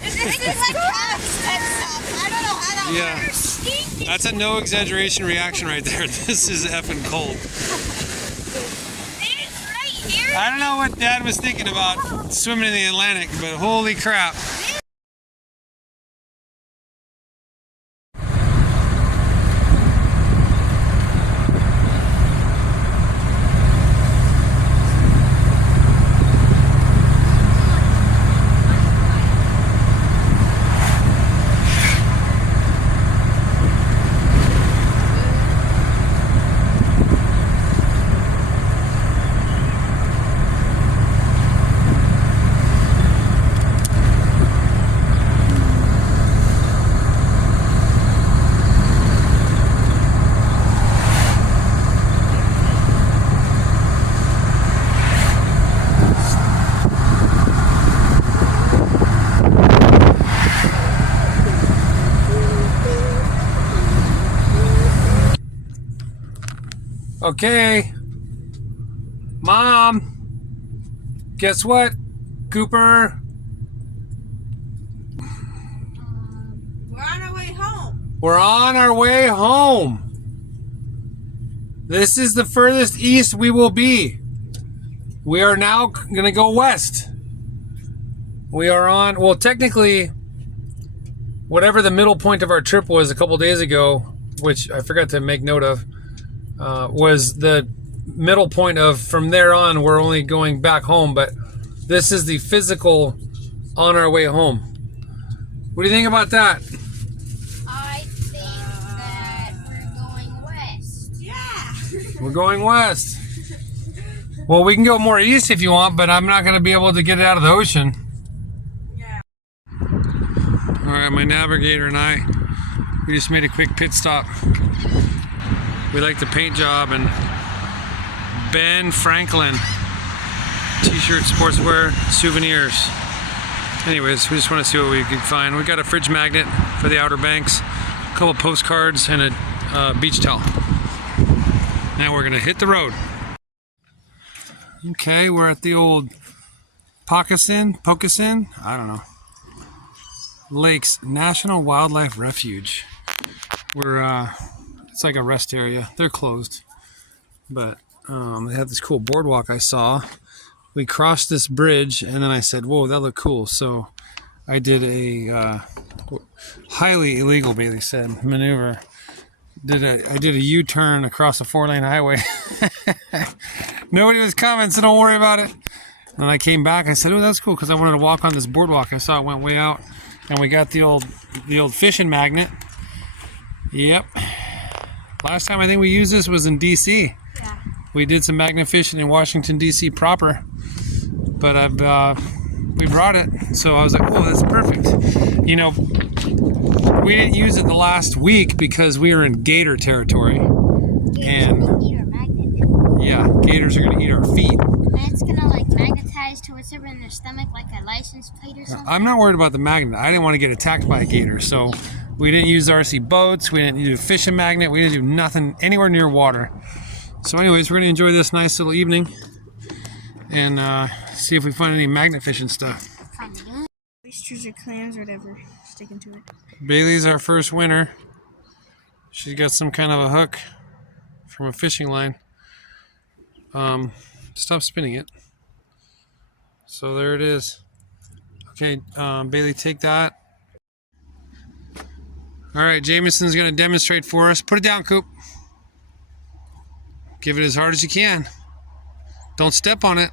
This is like cats and stuff. I don't know how that Yeah. works. That's a no exaggeration reaction right there. This is effing cold. It's right here. I don't know what Dad was thinking about swimming in the Atlantic, but holy crap. Okay. Mom. Guess what, Cooper? We're on our way home. We're on our way home. This is the furthest east we will be. We are now going to go west. We are on, well, technically, whatever the middle point of our trip was a couple days ago, which I forgot to make note of, was the middle point of from there on we're only going back home, but this is the physical on our way home. What do you think about that? I think that we're going west. Yeah. We're going west. Well, we can go more east if you want, but I'm not going to be able to get it out of the ocean. Yeah. All right, my navigator and I, we just made a quick pit stop. We like the paint job, and Ben Franklin t-shirt, sportswear, souvenirs. Anyways, we just want to see what we can find. We got a fridge magnet for the Outer Banks, a couple postcards, and a beach towel. Now we're gonna hit the road. Okay, we're at the old Pocasin, I don't know, Lakes National Wildlife Refuge. We're it's like a rest area. They're closed, but they have this cool boardwalk I saw. We crossed this bridge, and then I said, "Whoa, that looked cool." So I did a highly illegal, Bailey said, maneuver. I did a U-turn across a 4-lane highway. Nobody was coming, so don't worry about it. And I came back. I said, "Oh, that's cool," because I wanted to walk on this boardwalk. I saw it went way out, and we got the old fishing magnet. Yep. Last time I think we used this was in D.C. Yeah. We did some magnet fishing in Washington, D.C. proper, but we brought it, so I was like, "Oh, that's perfect." You know, we didn't use it the last week because we were in gator territory, and Eat our magnet. yeah, gators are gonna eat our feet. And it's gonna like magnetize to whatever in their stomach, like a license plate or something. I'm not worried about the magnet. I didn't want to get attacked by a gator, so we didn't use RC boats. We didn't do fishing magnet. We didn't do nothing anywhere near water. So anyways, we're going to enjoy this nice little evening and see if we find any magnet fishing stuff. Oysters or clams or whatever. Sticking to it. Bailey's our first winner. She's got some kind of a hook from a fishing line. Stop spinning it. So there it is. Okay, Bailey, take that. All right, Jameson's going to demonstrate for us. Put it down, Coop. Give it as hard as you can. Don't step on it.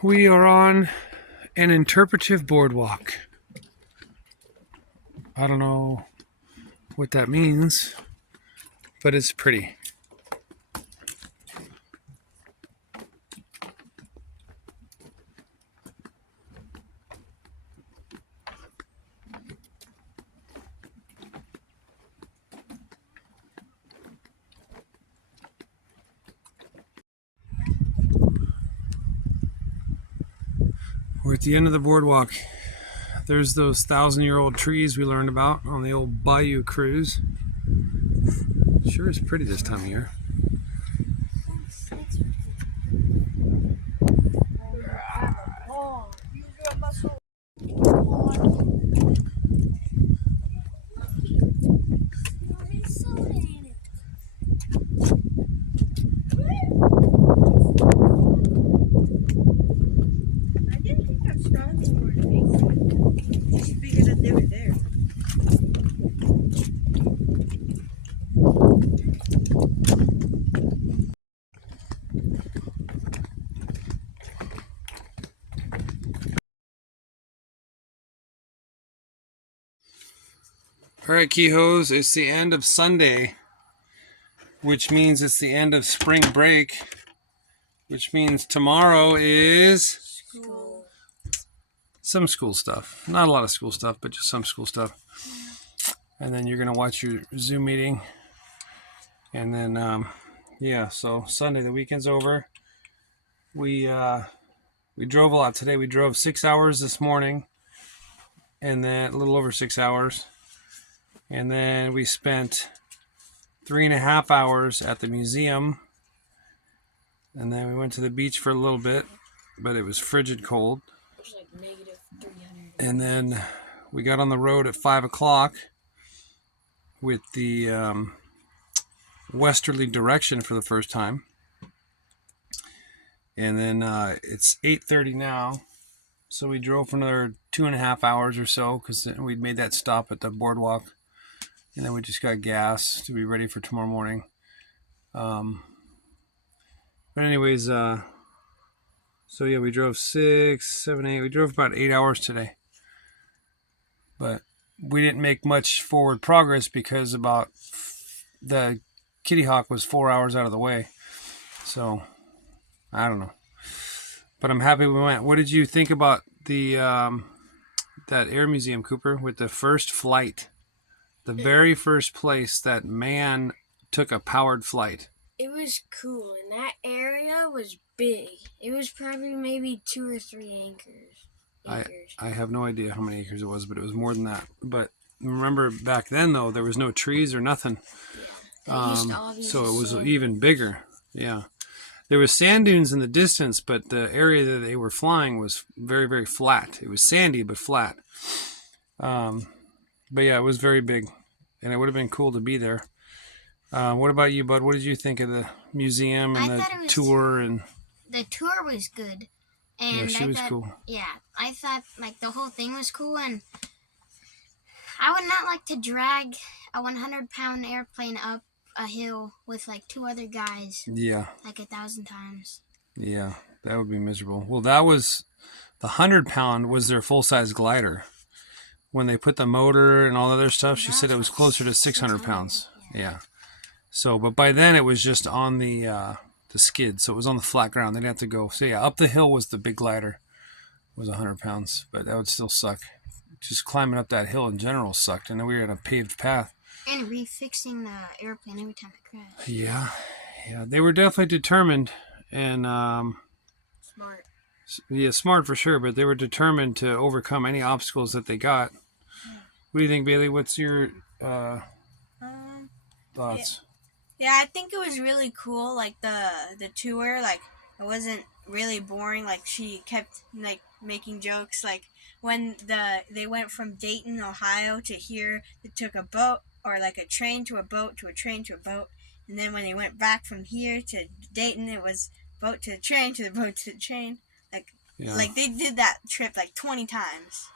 We are on an interpretive boardwalk. I don't know what that means, but it's pretty. We're at the end of the boardwalk. There's those 1,000-year-old trees we learned about on the old Bayou cruise. Sure is pretty this time of year. All right, Keyhoes, it's the end of Sunday, which means it's the end of spring break, which means tomorrow is School. some school stuff. Not a lot of school stuff, but just some school stuff. And then you're going to watch your Zoom meeting. And then, yeah, so Sunday, the weekend's over. We drove a lot today. We drove 6 hours this morning, and then a little over 6 hours. And then we spent 3.5 hours at the museum. And then we went to the beach for a little bit, but it was frigid cold. It was like negative 300. And then we got on the road at 5 o'clock with the westerly direction for the first time. And then it's 8:30 now. So we drove for another 2.5 hours or so because we'd made that stop at the boardwalk. And then we just got gas to be ready for tomorrow morning. But anyways, so yeah, we drove 6, 7, 8. We drove about 8 hours today. But we didn't make much forward progress because about the Kitty Hawk was 4 hours out of the way. So I don't know. But I'm happy we went. What did you think about the that air museum, Cooper, with the first flight? The very first place that man took a powered flight. It was cool, and that area was big. It was probably maybe 2 or 3 acres. I have no idea how many acres it was, but it was more than that. But remember back then, though, there was no trees or nothing. Yeah. So it was even bigger. Yeah. There was sand dunes in the distance, but the area that they were flying was very, very flat. It was sandy, but flat. But yeah, it was very big, and it would have been cool to be there. What about you, Bud? What did you think of the museum and the tour? And The tour was good. And yeah, she was cool. Yeah, I thought like the whole thing was cool, and I would not like to drag a 100-pound airplane up a hill with like 2 other guys. Yeah. Like 1,000 times. Yeah, that would be miserable. Well, that was the 100-pound was their full-size glider. When they put the motor and all the other stuff, she said it was closer to 600 pounds. Yeah. So, but by then it was just on the skid, so it was on the flat ground. They didn't have to go. So yeah, up the hill was the big glider. It was 100 pounds, but that would still suck. Just climbing up that hill in general sucked, and then we were in a paved path. And refixing the airplane every time it crashed. Yeah, they were definitely determined and Smart. yeah, smart for sure. But they were determined to overcome any obstacles that they got. What do you think, Bailey? What's your thoughts? Yeah, I think it was really cool. Like the tour, like it wasn't really boring. Like she kept like making jokes like when they went from Dayton, Ohio to here, they took a boat or like a train to a boat to a train to a boat, and then when they went back from here to Dayton, it was boat to the train to the boat to the train. Like they did that trip like 20 times.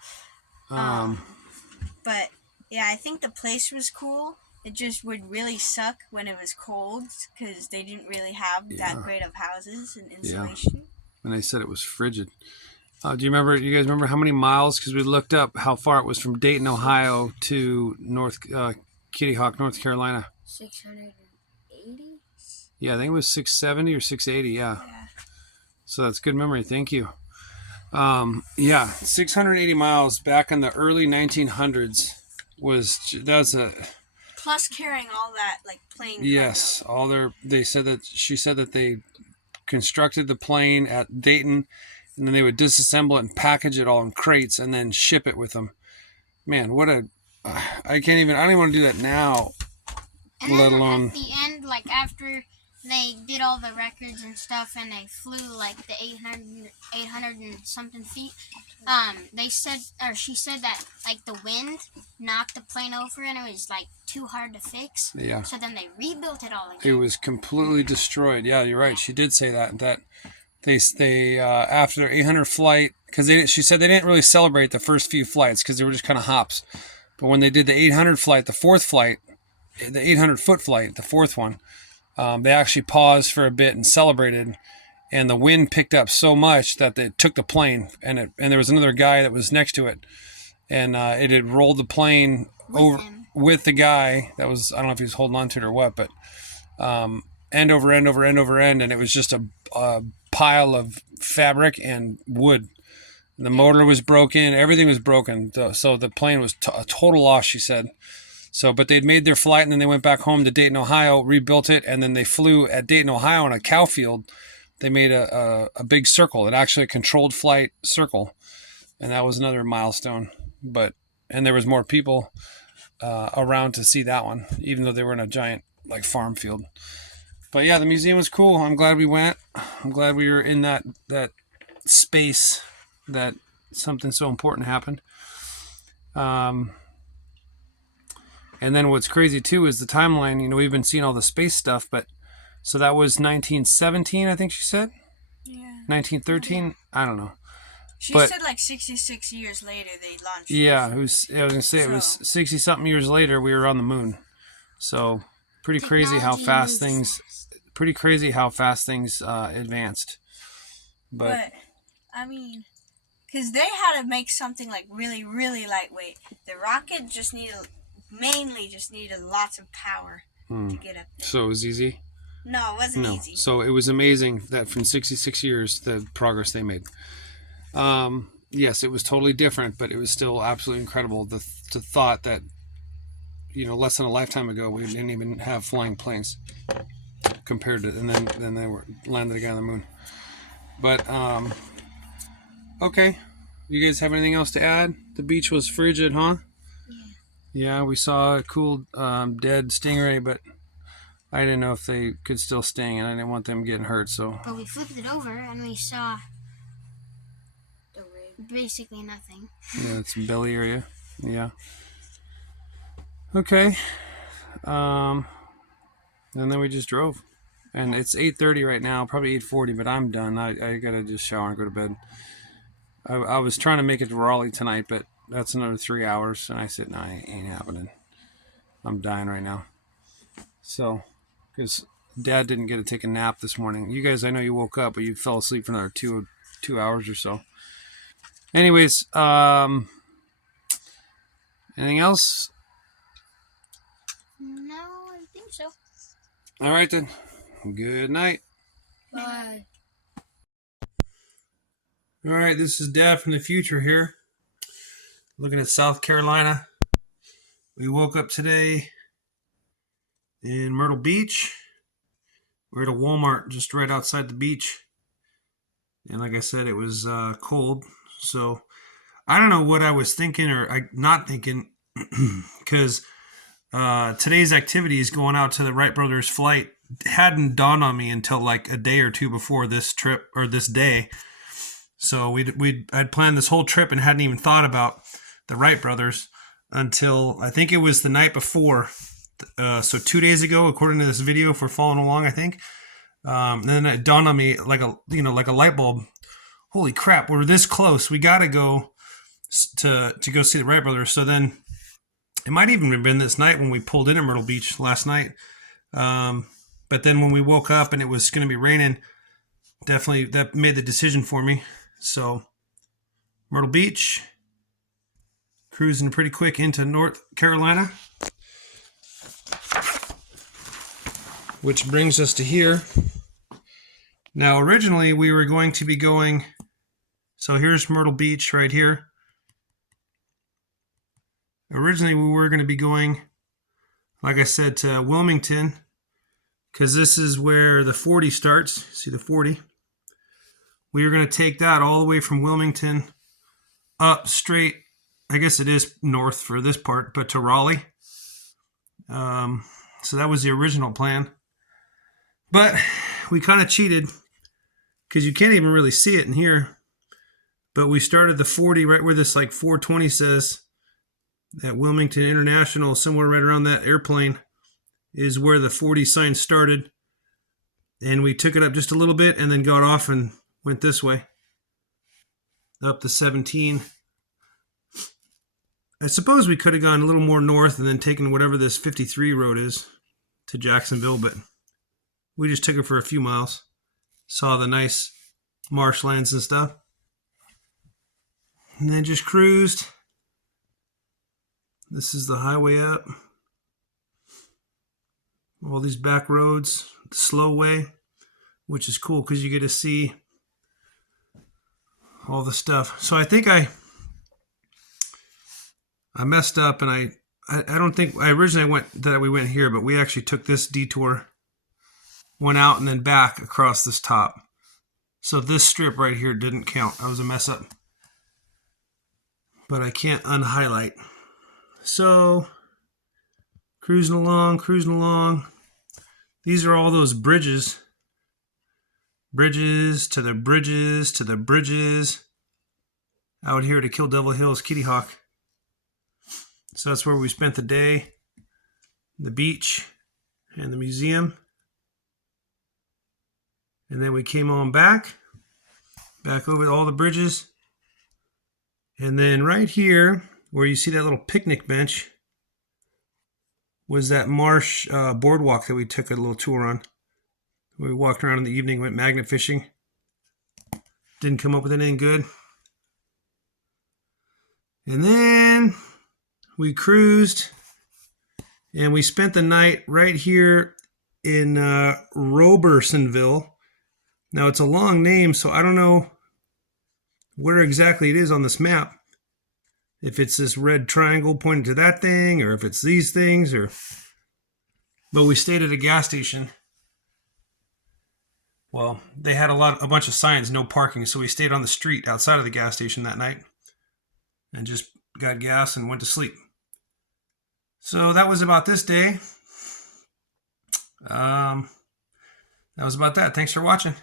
But yeah, I think the place was cool. It just would really suck when it was cold because they didn't really have that great of houses and insulation. Yeah. And they said it was frigid. Do you guys remember how many miles? Because we looked up how far it was from Dayton, Ohio to Kitty Hawk, North Carolina. 680? Yeah, I think it was 670 or 680, yeah. So that's good memory. Thank you. 680 miles back in the early 1900s was a... Plus carrying all that, like, plane cargo. Yes, she said that they constructed the plane at Dayton, and then they would disassemble it and package it all in crates and then ship it with them. Man, I don't even want to do that now, And let then alone... at the end, like after they did all the records and stuff and they flew like the 800 and something feet, she said that like the wind knocked the plane over and it was like too hard to fix. Yeah. So then they rebuilt it all again. It was completely destroyed. Yeah, you're right. She did say that they after their 800 flight, because she said they didn't really celebrate the first few flights because they were just kind of hops. But when they did the 800 flight, the fourth flight, the 800-foot flight, the fourth one, they actually paused for a bit and celebrated. And the wind picked up so much that they took the plane, and there was another guy that was next to it, and it had rolled the plane over with the guy that was, I don't know if he was holding on to it or what, but end over end over end over end, and it was just a pile of fabric and wood. The motor was broken, everything was broken, so the plane was a total loss, she said. So, but they'd made their flight, and then they went back home to Dayton, Ohio, rebuilt it, and then they flew at Dayton, Ohio on a cow field. They made a big circle, an actually a controlled flight circle, and that was another milestone. And there was more people around to see that one, even though they were in a giant like farm field. But yeah, the museum was cool. I'm glad we went. I'm glad we were in that space that something so important happened. And then what's crazy too is the timeline. You know, we've been seeing all the space stuff, but so that was 1917, I think she said. Yeah. 1913, I don't know. She said like 66 years later they launched. Yeah, I was gonna say it was 60 something years later we were on the moon. So pretty crazy how fast things advanced. But I mean, because they had to make something like really, really lightweight. The rocket mainly just needed lots of power to get up there. So it was easy? No, it wasn't easy. So it was amazing that from 66 years, the progress they made. Yes, it was totally different, but it was still absolutely incredible. The thought that, less than a lifetime ago, we didn't even have flying planes compared to, and then they were landed again on the moon. But, okay. You guys have anything else to add? The beach was frigid, huh? Yeah, we saw a cool dead stingray, but I didn't know if they could still sting, and I didn't want them getting hurt, so... But we flipped it over, and we saw basically nothing. Yeah, it's belly area. Yeah. Okay. And then we just drove. And it's 8:30 right now, probably 8:40, but I'm done. I gotta just shower and go to bed. I was trying to make it to Raleigh tonight, but that's another 3 hours, and I said, no, it ain't happening. I'm dying right now. So... because Dad didn't get to take a nap this morning. You guys, I know you woke up, but you fell asleep for another two hours or so. Anyways, anything else? No, I think so. All right, then. Good night. Bye. All right, this is Dad from the future here. Looking at South Carolina. We woke up today in Myrtle Beach. We're at a Walmart just right outside the beach. And like I said, it was cold. So I don't know what I was thinking or not thinking because today's activity is going out to the Wright brothers flight. It hadn't dawned on me until like a day or two before this trip or this day. So I'd planned this whole trip and hadn't even thought about the Wright brothers until I think it was the night before. So 2 days ago, according to this video, if we're following along, I think. And then it dawned on me like a light bulb. Holy crap, we're this close. We got to go to go see the Wright brothers. So then it might even have been this night when we pulled in at Myrtle Beach last night. But then when we woke up and it was going to be raining, definitely that made the decision for me. So Myrtle Beach, cruising pretty quick into North Carolina, which brings us to here. Now, originally we were going to be going, so here's Myrtle Beach right here. Originally we were going to be going, like I said, to Wilmington, because this is where the 40 starts. See the 40? We were going to take that all the way from Wilmington up straight, I guess it is north for this part, but to Raleigh. So that was the original plan. But we kind of cheated because you can't even really see it in here. But we started the 40 right where this like 420 says at Wilmington International, somewhere right around that airplane is where the 40 sign started. And we took it up just a little bit and then got off and went this way up the 17. I suppose we could have gone a little more north and then taken whatever this 53 road is to Jacksonville, but we just took it for a few miles. Saw the nice marshlands and stuff. And then just cruised. This is the highway up. All these back roads, the slow way, which is cool because you get to see all the stuff. So I think I messed up, and I don't think I originally we went here, but we actually took this detour, went out and then back across this top. So this strip right here didn't count. That was a mess up. But I can't unhighlight. So cruising along. These are all those bridges. Bridges to the bridges to the bridges. Out here to Kill Devil Hills, Kitty Hawk. So that's where we spent the day. The beach and the museum. And then we came on back over all the bridges. And then right here, where you see that little picnic bench, was that marsh boardwalk that we took a little tour on. We walked around in the evening, went magnet fishing. Didn't come up with anything good. And then we cruised, and we spent the night right here in Robersonville. Now, it's a long name, so I don't know where exactly it is on this map. If it's this red triangle pointing to that thing, or if it's these things, but we stayed at a gas station. Well, they had a bunch of signs, no parking, so we stayed on the street outside of the gas station that night and just got gas and went to sleep. So that was about this day. That was about that. Thanks for watching.